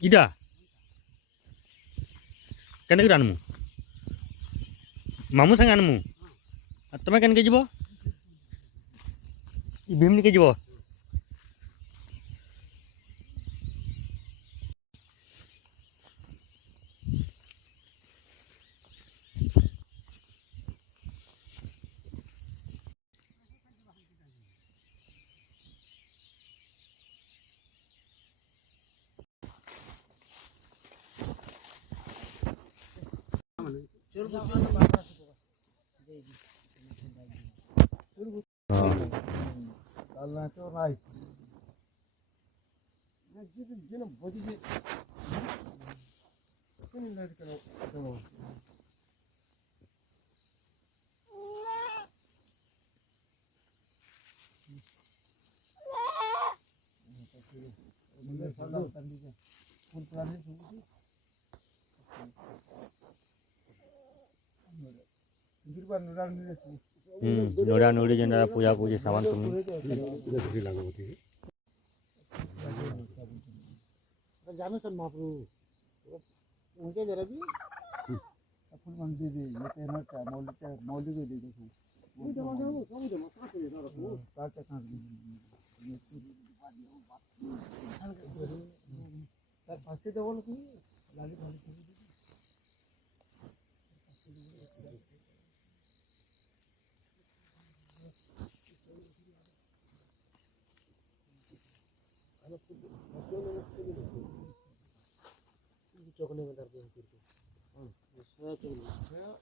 ଇଟା କେନ୍କେ ଆନମୁ ମାମୁଁ ସାଙ୍ଗେ ଆନମୁ ଆଉ ତମେ କେନ୍କେ ଯିବ ଭୀମନିକେ ଯିବ ନୋଡ଼ା ନୋଡ଼ି ଯେନ୍ଟା ପୂଜା ପୂଜି ସାମାନ ତୁମି जामेसन महाप्रभु उनके जरा भी फुल बंद दे दे ये तेरह का मौली को दे दे वो जमा जमा सब जमा साथ में ना रखो साथ साथ सर फास्ट दे बोलो कि लाली लाली चौकने में दर्द होती है